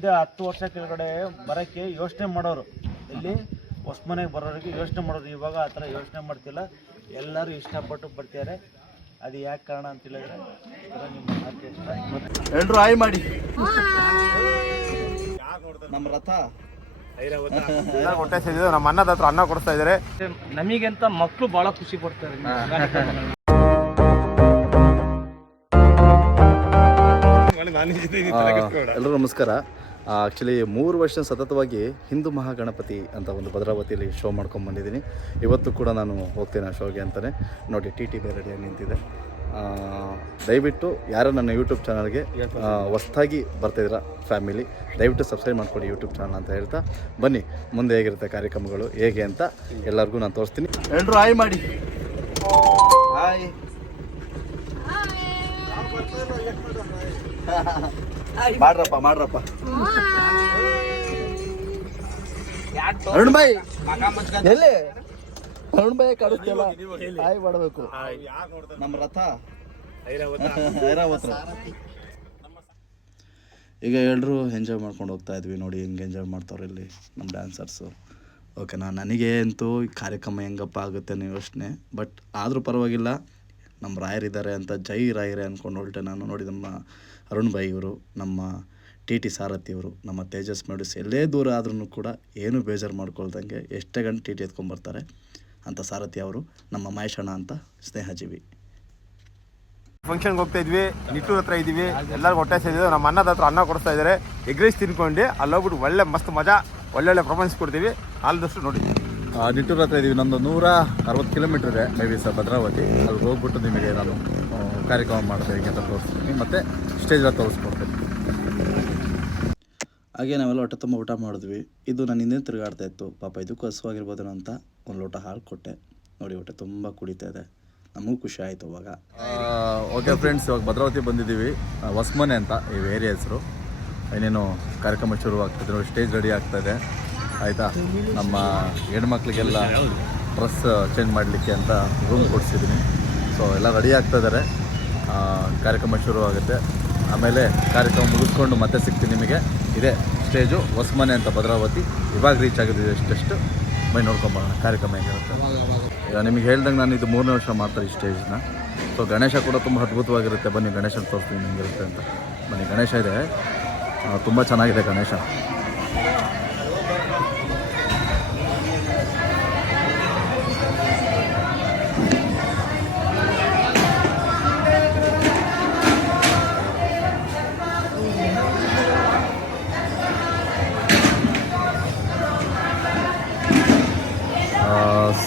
ಇದೇ ಹತ್ತು ವರ್ಷ ಕೆಳಗಡೆ ಬರೋಕ್ಕೆ ಯೋಚನೆ ಮಾಡೋರು. ಇಲ್ಲಿ ಹೊಸ್ಮನೆಗೆ ಬರೋರಿಗೆ ಯೋಚನೆ ಮಾಡೋರು ಇವಾಗ ಆ ಥರ ಯೋಚನೆ ಮಾಡ್ತಿಲ್ಲ. ಎಲ್ಲರೂ ಇಷ್ಟಪಟ್ಟು ಬರ್ತಾರೆ ಅದು ಯಾಕೆ ಕಾರಣ ಅಂತ ಹೇಳಿದ್ರೆ ಎಲ್ಲರೂ ಆಯ್ ಮಾಡಿ. ನಮ್ಮ ರಥ. ಹೊಟ್ಟೆ ನಮ್ಮ ಅನ್ನದ ಹತ್ರ ಅನ್ನ ಕೊಡ್ತಾ ಇದ್ದಾರೆ. ನಮಗೆಂತ ಮಕ್ಕಳು ಬಹಳ ಖುಷಿ ಪಡ್ತಾರೆ. ಎಲ್ಲರೂ ನಮಸ್ಕಾರ. ಆ್ಯಕ್ಚುಲಿ ಮೂರು ವರ್ಷ ಸತತವಾಗಿ ಹಿಂದೂ ಮಹಾಗಣಪತಿ ಅಂತ ಒಂದು ಭದ್ರಾವತಿಯಲ್ಲಿ ಶೋ ಮಾಡ್ಕೊಂಡು ಬಂದಿದ್ದೀನಿ. ಇವತ್ತು ಕೂಡ ನಾನು ಹೋಗ್ತೇನೆ ಆ ಶೋಗೆ ಅಂತಲೇ ನೋಡಿ ಟಿ ಟಿ ಬಿ ರೆಡಿಯಾಗಿ ನಿಂತಿದೆ. ಆ, ದಯವಿಟ್ಟು ಯಾರು ನನ್ನ ಯೂಟ್ಯೂಬ್ ಚಾನಲ್ಗೆ ಹೊಸ್ದಾಗಿ ಬರ್ತಾಯಿದ್ರ ಫ್ಯಾಮಿಲಿ ದಯವಿಟ್ಟು ಸಬ್ಸ್ಕ್ರೈಬ್ ಮಾಡ್ಕೊಡಿ ಯೂಟ್ಯೂಬ್ ಚಾನಲ್ ಅಂತ ಹೇಳ್ತಾ ಬನ್ನಿ. ಮುಂದೆ ಹೇಗಿರುತ್ತೆ ಕಾರ್ಯಕ್ರಮಗಳು ಹೇಗೆ ಅಂತ ಎಲ್ಲರಿಗೂ ನಾನು ತೋರಿಸ್ತೀನಿ. ಎಲ್ಲರೂ ಆಯ್ ಮಾಡಿ. ಹಾಯ್. ಮಾಡ್ರಪ್ಪ ಮಾಡ್ರಪ್ಪ. ಅರುಣ್ ಬಾಯ್ ಎಲ್ಲಿ? ಅರುಣ್ ಬಾಯ್ ಹಾಯ್ ಮಾಡಬೇಕು. ನಮ್ಮ ರಥ. ಈಗ ಎಲ್ಲರೂ ಎಂಜಾಯ್ ಮಾಡ್ಕೊಂಡು ಹೋಗ್ತಾ ಇದ್ವಿ ನೋಡಿ ಹೆಂಗೆ ಎಂಜಾಯ್ ಮಾಡ್ತಾವ್ರೆ ಇಲ್ಲಿ ನಮ್ಮ ಡ್ಯಾನ್ಸರ್ಸು ಓಕೆನಾ ನನಗೆ ಅಂತೂ ಈ ಕಾರ್ಯಕ್ರಮ ಹೆಂಗಪ್ಪ ಆಗುತ್ತೆ ಅನ್ನೋ ಯೋಚನೆ ಬಟ್ ಆದರೂ ಪರವಾಗಿಲ್ಲ. ನಮ್ಮ ರಾಯರಿದ್ದಾರೆ ಅಂತ ಜೈ ರಾಯರೇ ಅಂದ್ಕೊಂಡು ಹೊರಟೆ ನಾನು ನೋಡಿ ನಮ್ಮ ಅರುಣ್ ಭಾಯಿ ಇವರು, ನಮ್ಮ ಟಿ ಟಿ ಸಾರಥಿ ಅವರು ನಮ್ಮ ತೇಜಸ್ ಮೆಡಿಸ್ ಎಲ್ಲೇ ದೂರ ಆದ್ರೂ ಕೂಡ ಏನು ಬೇಜಾರು ಮಾಡ್ಕೊಳ್ದಂಗೆ ಎಷ್ಟೇ ಗಂಟೆ ಟಿ ಟಿ ಎತ್ಕೊಂಡ್ಬರ್ತಾರೆ ಅಂತ ಸಾರಥಿ ಅವರು, ನಮ್ಮ ಮಹೇಶಣ್ಣ ಅಂತ ಸ್ನೇಹಜೀವಿ. ಫಂಕ್ಷನ್ಗೆ ಹೋಗ್ತಾ ಇದ್ವಿ, ನಿಟ್ಟೂರ್ ಹತ್ರ ಇದೀವಿ ಎಲ್ಲರೂ ಹೊಟ್ಟೆ ಸೇರಿದ್ರು ನಮ್ಮ ಅನ್ನದ ಹತ್ರ ಅನ್ನ ಕೊಡಿಸ್ತಾ ಇದ್ದಾರೆ. ಎಗ್ ರೈಸ್ ತಿನ್ಕೊಂಡು ಅಲ್ಲಿ ಹೋಗ್ಬಿಟ್ಟು ಒಳ್ಳೆ ಮಸ್ತ್ ಮಜಾ, ಒಳ್ಳೊಳ್ಳೆ ಪ್ರಪಂಚ ಕೊಡ್ತೀವಿ. ಆಲ್ದಷ್ಟು ನೋಡಿ. ನಿಟ್ಟೂರ್ ಹತ್ರ ಇದೀವಿ. ನಮ್ಮದು ನೂರ ಅರವತ್ತು ಕಿಲೋಮೀಟರ್ ಇದೆ ಮೇ ಬಿ ಸರ್ ಭದ್ರಾವತಿ. ಅಲ್ಲಿ ಹೋಗ್ಬಿಟ್ಟು ನಿಮಗೆ ನಾನು ಕಾರ್ಯಕ್ರಮ ಮಾಡ್ತೇವೆ ಹೇಗೆ ಅಂತ ತೋರಿಸ್ತೀನಿ. ಮತ್ತು ಸ್ಟೇಜ್ ಹತ್ರ ತೋರಿಸ್ಕೊಡ್ತೀನಿ. ಹಾಗೆ ನಾವೆಲ್ಲ ಹೊಟ್ಟೆ ತುಂಬ ಊಟ ಮಾಡಿದ್ವಿ. ಇದು ನಾನು ಹಿಂದೆ ತಿರುಗಾಡ್ತಾ ಇತ್ತು. ಪಾಪ ಇದಕ್ಕೂ ಹಸುವಾಗಿರ್ಬೋದೇನೋ ಅಂತ ಒಂದು ಲೋಟ ಹಾಲು ಕೊಟ್ಟೆ. ನೋಡಿ ಹೊಟ್ಟೆ ತುಂಬ ಕುಡಿತಾ ಇದೆ. ನಮಗೂ ಖುಷಿ ಆಯಿತು ಅವಾಗ. ಓಕೆ ಫ್ರೆಂಡ್ಸ್ ಇವಾಗ ಭದ್ರಾವತಿ ಬಂದಿದ್ದೀವಿ. ಹೊಸ್ಮನೆ ಅಂತ ಈ ಏರಿಯಾ ಹೆಸರು. ಏನೇನು ಕಾರ್ಯಕ್ರಮ ಶುರುವಾಗ್ತದೆ. ನೋಡಿ ಸ್ಟೇಜ್ ರೆಡಿ ಆಗ್ತಾಯಿದೆ ಆಯಿತಾ? ನಮ್ಮ ಹೆಣ್ಮಕ್ಳಿಗೆಲ್ಲ ಡ್ರೆಸ್ ಚೇಂಜ್ ಮಾಡಲಿಕ್ಕೆ ಅಂತ ರೂಮ್ ಕೊಡಿಸಿದ್ದೀನಿ ಸೊ ಎಲ್ಲ ರೆಡಿ ಆಗ್ತಾ ಇದ್ದಾರೆ ಆ, ಕಾರ್ಯಕ್ರಮ ಶುರುವಾಗುತ್ತೆ ಆಮೇಲೆ ಕಾರ್ಯಕ್ರಮ ಮುಗಿಸ್ಕೊಂಡು ಮತ್ತೆ ಸಿಗ್ತೀನಿ ನಿಮಗೆ. ಇದೆ ಸ್ಟೇಜು ಹೊಸಮನೆ ಅಂತ ಭದ್ರಾವತಿ. ಇವಾಗ ರೀಚ್ ಆಗಿದ್ದೀವಿ ಎಷ್ಟೆಷ್ಟು ಬೈ ನೋಡ್ಕೊಂಬೋಣ ಕಾರ್ಯಕ್ರಮ ಹೇಗಿರುತ್ತೆ ಈಗ ನಿಮಗೆ ಹೇಳ್ದಂಗೆ ನಾನು ಇದು ಮೂರನೇ ವರ್ಷ ಮಾಡ್ತಾರೆ ಈ ಸ್ಟೇಜ್ನ. ಸೊ ಗಣೇಶ ಕೂಡ ತುಂಬ ಅದ್ಭುತವಾಗಿರುತ್ತೆ. ಬನ್ನಿ ಗಣೇಶನ ತೋರಿಸ್ತೀನಿ ಹೆಂಗಿರುತ್ತೆ ಅಂತ. ಬನ್ನಿ ಗಣೇಶ ಇದೆ. ತುಂಬ ಚೆನ್ನಾಗಿದೆ ಗಣೇಶ.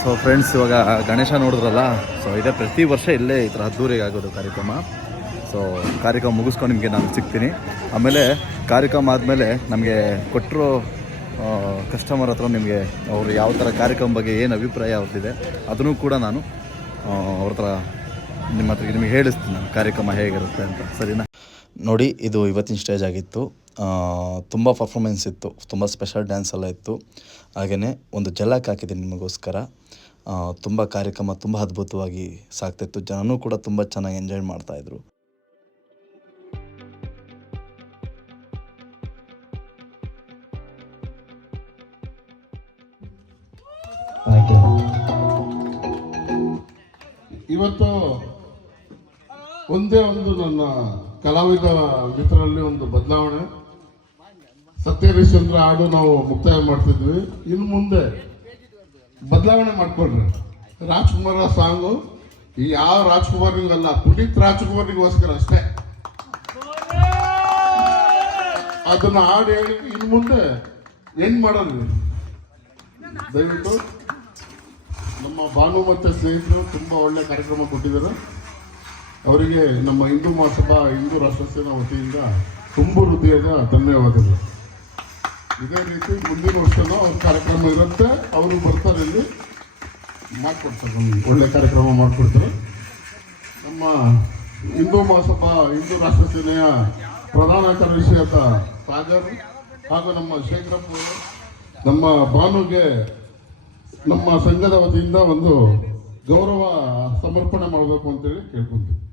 ಸೊ ಫ್ರೆಂಡ್ಸ್ ಇವಾಗ ಗಣೇಶ ನೋಡಿದ್ರಲ್ಲ? ಸೊ ಇದೇ ಪ್ರತಿ ವರ್ಷ ಇಲ್ಲೇ ಈ ಥರ ಅದ್ದೂರಿಗೆ ಆಗೋದು ಕಾರ್ಯಕ್ರಮ. ಸೊ ಕಾರ್ಯಕ್ರಮ ಮುಗಿಸ್ಕೊಂಡು ನಿಮಗೆ ನಾನು ಸಿಗ್ತೀನಿ. ಆಮೇಲೆ ಕಾರ್ಯಕ್ರಮ ಆದಮೇಲೆ ನಮಗೆ ಕೊಟ್ಟರು ಕಸ್ಟಮರ್ ಹತ್ರ ನಿಮಗೆ ಅವರು ಯಾವ ಥರ ಕಾರ್ಯಕ್ರಮ ಬಗ್ಗೆ ಏನು ಅಭಿಪ್ರಾಯ ಅವ್ರದ್ದಿದೆ, ಅದನ್ನು ಕೂಡ ನಾನು ಅವ್ರ ಹತ್ರ ನಿಮ್ಮ ಹತ್ರ ನಿಮಗೆ ಹೇಳಿಸ್ತೀನಿ ನಾನು ಕಾರ್ಯಕ್ರಮ ಹೇಗಿರುತ್ತೆ ಅಂತ. ಸರಿನಾ? ನೋಡಿ ಇದು ಇವತ್ತಿನ ಸ್ಟೇಜ್ ಆಗಿತ್ತು. ತುಂಬ ಪರ್ಫಾರ್ಮೆನ್ಸ್ ಇತ್ತು. ತುಂಬ ಸ್ಪೆಷಲ್ ಡ್ಯಾನ್ಸ್ ಎಲ್ಲ ಇತ್ತು. ಹಾಗೆಯೇ ಒಂದು ಜಲಕ್ ಹಾಕಿದ್ದೀನಿ ನಿಮಗೋಸ್ಕರ. ತುಂಬ ಕಾರ್ಯಕ್ರಮ ತುಂಬ ಅದ್ಭುತವಾಗಿ ಸಾಗ್ತಾಯಿತ್ತು ಜನನೂ ಕೂಡ ತುಂಬ ಚೆನ್ನಾಗಿ ಎಂಜಾಯ್ ಮಾಡ್ತಾಯಿದ್ರು ಇವತ್ತು ಒಂದೇ ಒಂದು ನನ್ನ ಕಲಾವಿದ ಮಿತ್ರರಲ್ಲಿ ಒಂದು ಬದಲಾವಣೆ. ಸತ್ಯಹರಿಶ್ಚಂದ್ರ ಹಾಡು ನಾವು ಮುಕ್ತಾಯ ಮಾಡ್ತಿದ್ವಿ. ಇನ್ನು ಮುಂದೆ ಬದಲಾವಣೆ ಮಾಡ್ಕೊಳ್ರಿ. ರಾಜ್ಕುಮಾರ ಸಾಂಗು ಯಾವ ರಾಜ್ಕುಮಾರ್ಗಲ್ಲ ಪುನೀತ್ ರಾಜ್ಕುಮಾರ್ಗೋಸ್ಕರ ಅಷ್ಟೇ. ಅದನ್ನ ಹಾಡು ಹೇಳಿ ಇನ್ನು ಮುಂದೆ ಏನು ಮಾಡೋದು ದಯವಿಟ್ಟು ನಮ್ಮ ಭಾನು ಮತ್ತು ಸ್ನೇಹಿತರು ತುಂಬ ಒಳ್ಳೆ ಕಾರ್ಯಕ್ರಮ ಕೊಟ್ಟಿದ್ದಾರೆ. ಅವರಿಗೆ ನಮ್ಮ ಹಿಂದೂ ಮಹಾಸಭಾ, ಹಿಂದೂ ರಾಷ್ಟ್ರ ಸೇನಾ ವತಿಯಿಂದ ತುಂಬ ಹೃದಯದ ಧನ್ಯವಾದಗಳು. ಇದೇ ರೀತಿ ಮುಂದಿನ ವರ್ಷನೂ ಅವ್ರ ಕಾರ್ಯಕ್ರಮ ಇರುತ್ತೆ. ಅವರು ಬರ್ತಾರೆ ಇಲ್ಲಿ. ಮಾಡ್ಕೊಡ್ತಾರೆ. ನಮ್ಗೆ ಒಳ್ಳೆ ಕಾರ್ಯಕ್ರಮ ಮಾಡಿಕೊಡ್ತಾರೆ. ನಮ್ಮ ಹಿಂದೂ ಮಹಾಸಭಾ, ಹಿಂದೂ ರಾಷ್ಟ್ರ ಸೇನೆಯ ಪ್ರಧಾನ ಅಂತ ಸಾಗರ್ ಹಾಗೂ ನಮ್ಮ ಶೇಖರಪ್ಪ ನಮ್ಮ ಭಾನುಗೆ ನಮ್ಮ ಸಂಘದ ವತಿಯಿಂದ ಒಂದು ಗೌರವ ಸಮರ್ಪಣೆ ಮಾಡಬೇಕು ಅಂತೇಳಿ ಕೇಳ್ಕೊಂತೀವಿ.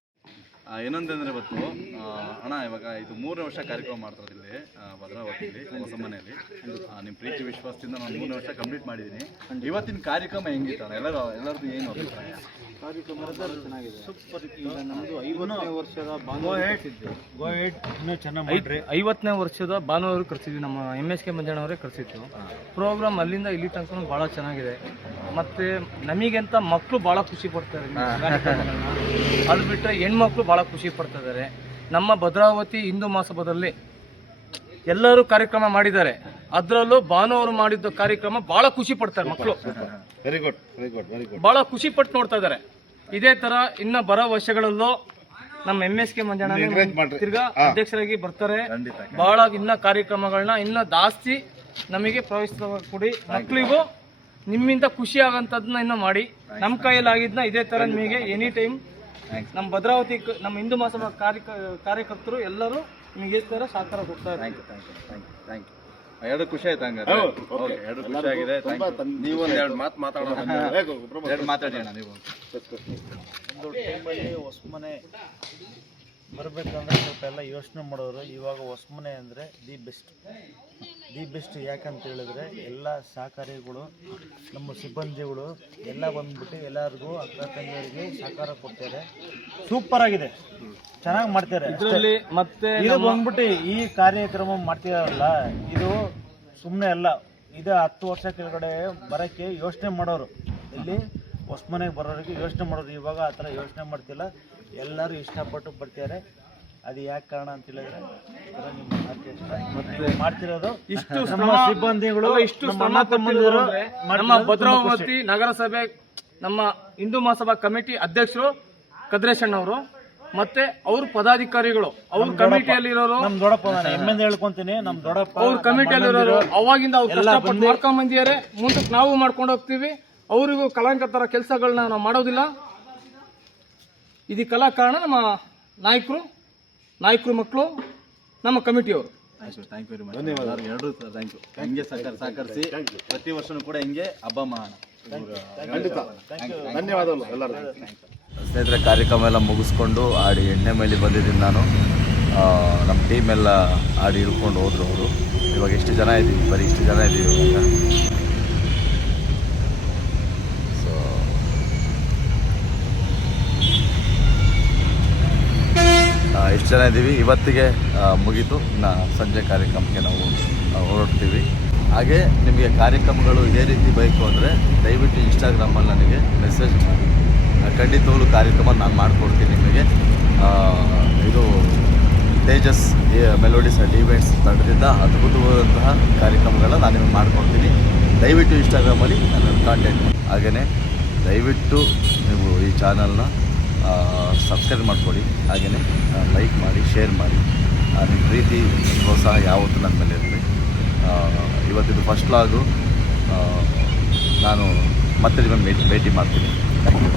ಏನಂತಂದ್ರೆ ಇವತ್ತು ಅಣ್ಣ ಇವಾಗ ಇದು ಮೂರನೇ ವರ್ಷ ಕಾರ್ಯಕ್ರಮ ಮಾಡ್ತಾರೆ ಇಲ್ಲಿ ಭದ್ರಾವತಿಯಲ್ಲಿ ಹೊಸ ಮನೆಯಲ್ಲಿ. ನಿಮ್ಮ ಪ್ರೀತಿ ವಿಶ್ವಾಸದಿಂದ ನಾನು ಮೂರನೇ ವರ್ಷ ಕಂಪ್ಲೀಟ್ ಮಾಡಿದ್ದೀನಿ. ಇವತ್ತಿನ ಕಾರ್ಯಕ್ರಮ ಹೆಂಗಿತ್ತು ಅಣ್ಣ? ಎಲ್ಲರೂ ಎಲ್ಲರದ್ದು ಏನು ಅಭಿಪ್ರಾಯ? ಸೂಪರ್ ಈಗ ನಮ್ದು ಐವತ್ತನೇ ವರ್ಷದ ಗೋ ಹೆಡ್ ಇನ್ನೂ ಚೆನ್ನಾಗಿ ಮಾಡ್ರಿ. ಐವತ್ತನೇ ವರ್ಷದ ಭಾನುವಾರ ಕರ್ಸಿದ್ವಿ. ನಮ್ಮ ಎಂ ಎಸ್ ಕೆ ಮಂಜಣ್ಣವರೇ ಕರ್ಸಿತ್ತು. ಪ್ರೋಗ್ರಾಮ್ ಅಲ್ಲಿಂದ ಇಲ್ಲಿ ತನಕ ಭಾಳ ಚೆನ್ನಾಗಿದೆ. ಮತ್ತೆ ನಮಗೆಂತ ಮಕ್ಕಳು ಭಾಳ ಖುಷಿ ಪಡ್ತಾರೆ. ಅದು ಬಿಟ್ಟರೆ ಹೆಣ್ಮಕ್ಳು ಭಾಳ ಖುಷಿ ಪಡ್ತಾ ಇದ್ದಾರೆ ನಮ್ಮ ಭದ್ರಾವತಿ ಹಿಂದೂ ಮಹಾಸಭಾದಲ್ಲಿ ಎಲ್ಲರೂ ಕಾರ್ಯಕ್ರಮ ಮಾಡಿದ್ದಾರೆ. ಅದರಲ್ಲೂ ಭಾನುವಾರ ಮಾಡಿದ್ದ ಕಾರ್ಯಕ್ರಮ ಭಾಳ ಖುಷಿ ಪಡ್ತಾರೆ ಮಕ್ಕಳು very good very good very good ಬಹಳ ಖುಷಿ ಪಟ್ಟು ನೋಡ್ತಾ ಇದ್ದಾರೆ. ಇದೇ ತರ ಇನ್ನ ಬರೋ ವರ್ಷಗಳಲ್ಲೂ ನಮ್ಮ ಎಂ ಎಸ್ ಕೆ ಮಂಜಣ್ಣ ತಿರ್ಗಾ ಅಧ್ಯಕ್ಷರಾಗಿ ಬರ್ತಾರೆ. ಬಹಳ ಇನ್ನ ಕಾರ್ಯಕ್ರಮಗಳನ್ನ ಇನ್ನ ಜಾಸ್ತಿ ನಮಗೆ ಪ್ರವೇಶ ಕೊಡಿ. ಮಕ್ಕಳಿಗೂ ನಿಮ್ಮಿಂದ ಖುಷಿ ಆಗಂತದನ್ನ ಇನ್ನ ಮಾಡಿ. ನಮ್ಮ ಕೈಯಲ್ಲಿ ಆಗಿದ್ನ ಇದೇ ತರ ನಿಮಗೆ ಎನಿ ಟೈಮ್ ನಮ್ಮ ಭದ್ರಾವತಿ ನಮ್ಮ ಹಿಂದೂ ಮಹಾಸಭಾ ಕಾರ್ಯ ಕಾರ್ಯಕರ್ತರು ಎಲ್ಲರೂ ನಿಮ್ಗೆ ಹೇಳ್ತಾರೆ ತರ ಹೋಗ್ತಾ ಕೊಡ್ತಾ ಯು ಥ್ಯಾಂಕ್ ಯು ಎರಡು ಖುಷಿ ಆಯ್ತು ಹಂಗಾರೆ ಓಕೆ ಎರಡು ಖುಷಿ ಆಗಿದೆ. ನೀವು ಒಂದು ಎರಡು ಮಾತು ಮಾತಾಡೋಣ. ಎರಡು ಮಾತಾಡಿ ಅಣ್ಣ ನೀವು. ಒಂದು ಮನೆ ಬರಬೇಕಂದ್ರೆ ಸ್ವಲ್ಪ ಎಲ್ಲ ಯೋಚನೆ ಮಾಡೋರು. ಇವಾಗ ಹೊಸ್ಮನೆ ಅಂದರೆ ದಿ ಬೆಸ್ಟ್ ದಿ ಬೆಸ್ಟ್ ಯಾಕಂತ ಹೇಳಿದ್ರೆ ಎಲ್ಲ ಸಹಕಾರಿಗಳು ನಮ್ಮ ಸಿಬ್ಬಂದಿಗಳು ಎಲ್ಲ ಬಂದ್ಬಿಟ್ಟು ಎಲ್ಲರಿಗೂ ಅಕ್ಕ ತಂಗಿಯರಿಗೆ ಸಹಕಾರ ಕೊಡ್ತಾರೆ. ಸೂಪರ್ ಆಗಿದೆ. ಚೆನ್ನಾಗಿ ಮಾಡ್ತಾರೆ. ಇದರಲ್ಲಿ ಮತ್ತೆ ಇದು ಬಂದ್ಬಿಟ್ಟು ಈ ಕಾರ್ಯಕ್ರಮ ಮಾಡ್ತಿದಾರಲ್ಲ ಇದು ಸುಮ್ಮನೆ ಅಲ್ಲ. ಇದು ಹತ್ತು ವರ್ಷ ಕೆಳಗಡೆ ಬರೋಕ್ಕೆ ಯೋಚನೆ ಮಾಡೋರು. ಇಲ್ಲಿ ಹೊಸ್ಮನೆಗೆ ಬರೋರಿಗೆ ಯೋಚನೆ ಮಾಡೋದು. ಇವಾಗ ಆ ಥರ ಯೋಚನೆ ಮಾಡ್ತಿಲ್ಲ. ಎಲ್ಲರೂ ಇಷ್ಟಪಟ್ಟು ಬರ್ತಾರೆ ಅದು ಯಾಕೆ ಕಾರಣ ಅಂತ ಹೇಳಿದ್ರೆ ಮತ್ತೆ ಮಾಡ್ತಿರೋದು ಇಷ್ಟು ನಮ್ಮ ಸಿಬ್ಬಂದಿಗಳು ಇಷ್ಟು ನಮ್ಮ ತಮ್ಮಂದಿರು ನಮ್ಮ ಭದ್ರಾವತಿ ನಗರಸಭೆ ನಮ್ಮ ಹಿಂದೂ ಮಹಾಸಭಾ ಕಮಿಟಿ ಅಧ್ಯಕ್ಷರು ಕದ್ರೇಶಣ್ಣವರು ಮತ್ತೆ ಅವ್ರ ಪದಾಧಿಕಾರಿಗಳು ಅವ್ರ ಕಮಿಟಿಯಲ್ಲಿರೋರು ನಮ್ಮ ದೊಡ್ಡಪ್ಪ ನಾನು ಹೇಳ್ಕೊಂತೀನಿ. ನಮ್ಮ ದೊಡ್ಡಪ್ಪ ಅವ್ರ ಕಮಿಟಿಯಲ್ಲಿರೋರು ಅವಾಗಿಂದ ಅವ್ರು ಕಷ್ಟಪಟ್ಟು ಮಾಡ್ಕೊಂಡ್ ಬಂದಿದ್ದಾರೆ. ಮುಂದಕ್ಕೆ ನಾವು ಮಾಡ್ಕೊಂಡು ಹೋಗ್ತೀವಿ. ಅವರಿಗೂ ಕಳಂಕ ಥರ ಕೆಲಸಗಳನ್ನ ನಾವು ಮಾಡೋದಿಲ್ಲ. ಇದಕ್ಕೆಲ್ಲ ಕಾರಣ ನಮ್ಮ ನಾಯಕರು ನಾಯಕರು ಮಕ್ಕಳು ನಮ್ಮ ಕಮಿಟಿಯವರು. ಥ್ಯಾಂಕ್ ಯು ವೆರಿ ಮಚ್ ಧನ್ಯವಾದ ಎರಡು ಥ್ಯಾಂಕ್ ಯು ಹಿಂಗೆ ಸಹಕಾರ ಸಹಕರಿಸಿ ಪ್ರತಿ ವರ್ಷನೂ ಕೂಡ ಹಿಂಗೆ ಹಬ್ಬ ಮಾಡೋಣ. ಧನ್ಯವಾದಗಳು ಎಲ್ಲರೂ ಸ್ನೇಹಿತರೆ ಕಾರ್ಯಕ್ರಮ ಎಲ್ಲ ಮುಗಿಸ್ಕೊಂಡು ಆಡಿ ಎಣ್ಣೆ ಮೇಲೆ ಬಂದಿದ್ದೀನಿ ನಾನು. ನಮ್ಮ ಟೀಮ್ ಎಲ್ಲ ಆಡಿ ಹಿಡ್ಕೊಂಡು ಹೋದ್ರು ಅವರು. ಇವಾಗ ಎಷ್ಟು ಜನ ಇದ್ದೀವಿ? ಬರೀ ಇಷ್ಟು ಜನ ಇದ್ದೀವಿ ಇವಾಗ ಸೊ ಎಷ್ಟು ಜನ ಇದ್ದೀವಿ ಇವತ್ತಿಗೆ ಮುಗೀತು. ಇನ್ನು ಸಂಜೆ ಕಾರ್ಯಕ್ರಮಕ್ಕೆ ನಾವು ಹೊರಡ್ತೀವಿ. ಹಾಗೆ ನಿಮಗೆ ಕಾರ್ಯಕ್ರಮಗಳು ಇದೇ ರೀತಿ ಬೇಕು ಅಂದರೆ ದಯವಿಟ್ಟು ಇನ್ಸ್ಟಾಗ್ರಾಮಲ್ಲಿ ನನಗೆ ಮೆಸೇಜ್ ಮಾಡಿ. ಕಾರ್ಯಕ್ರಮ ನಾನು ಮಾಡಿಕೊಡ್ತೀನಿ ನಿಮಗೆ. ಇದು ತೇಜಸ್ ಮೆಲೋಡಿಸ್ ಆ್ಯಂಡ್ ಈವೆಂಟ್ಸ್ ತಂಡದಿಂದ ಅದ್ಭುತವಾದಂತಹ ಕಾರ್ಯಕ್ರಮಗಳನ್ನ ನಾನು ನಿಮಗೆ ಮಾಡಿಕೊಡ್ತೀನಿ. ದಯವಿಟ್ಟು ಇನ್ಸ್ಟಾಗ್ರಾಮಲ್ಲಿ ನನ್ನ ಕಾಂಟ್ಯಾಕ್ಟ್ ಮಾಡಿ. ಹಾಗೆಯೇ ದಯವಿಟ್ಟು ನೀವು ಈ ಚಾನಲ್ನ ಸಬ್ಸ್ಕ್ರೈಬ್ ಮಾಡ್ಕೊಳ್ಳಿ ಹಾಗೆಯೇ ಲೈಕ್ ಮಾಡಿ ಶೇರ್ ಮಾಡಿ. ನಿಮ್ಮ ಪ್ರೀತಿ, ಪ್ರೋತ್ಸಾಹ ಯಾವತ್ತೂ ನನ್ನ ಮೇಲೆ ಇರಲಿ ಇವತ್ತಿದು ಫಸ್ಟ್ ಲಾಗು ನಾನು ಮತ್ತೆ ನಿಮ್ಮ ಭೇಟಿ ಭೇಟಿ ಮಾಡ್ತೀನಿ. Thank you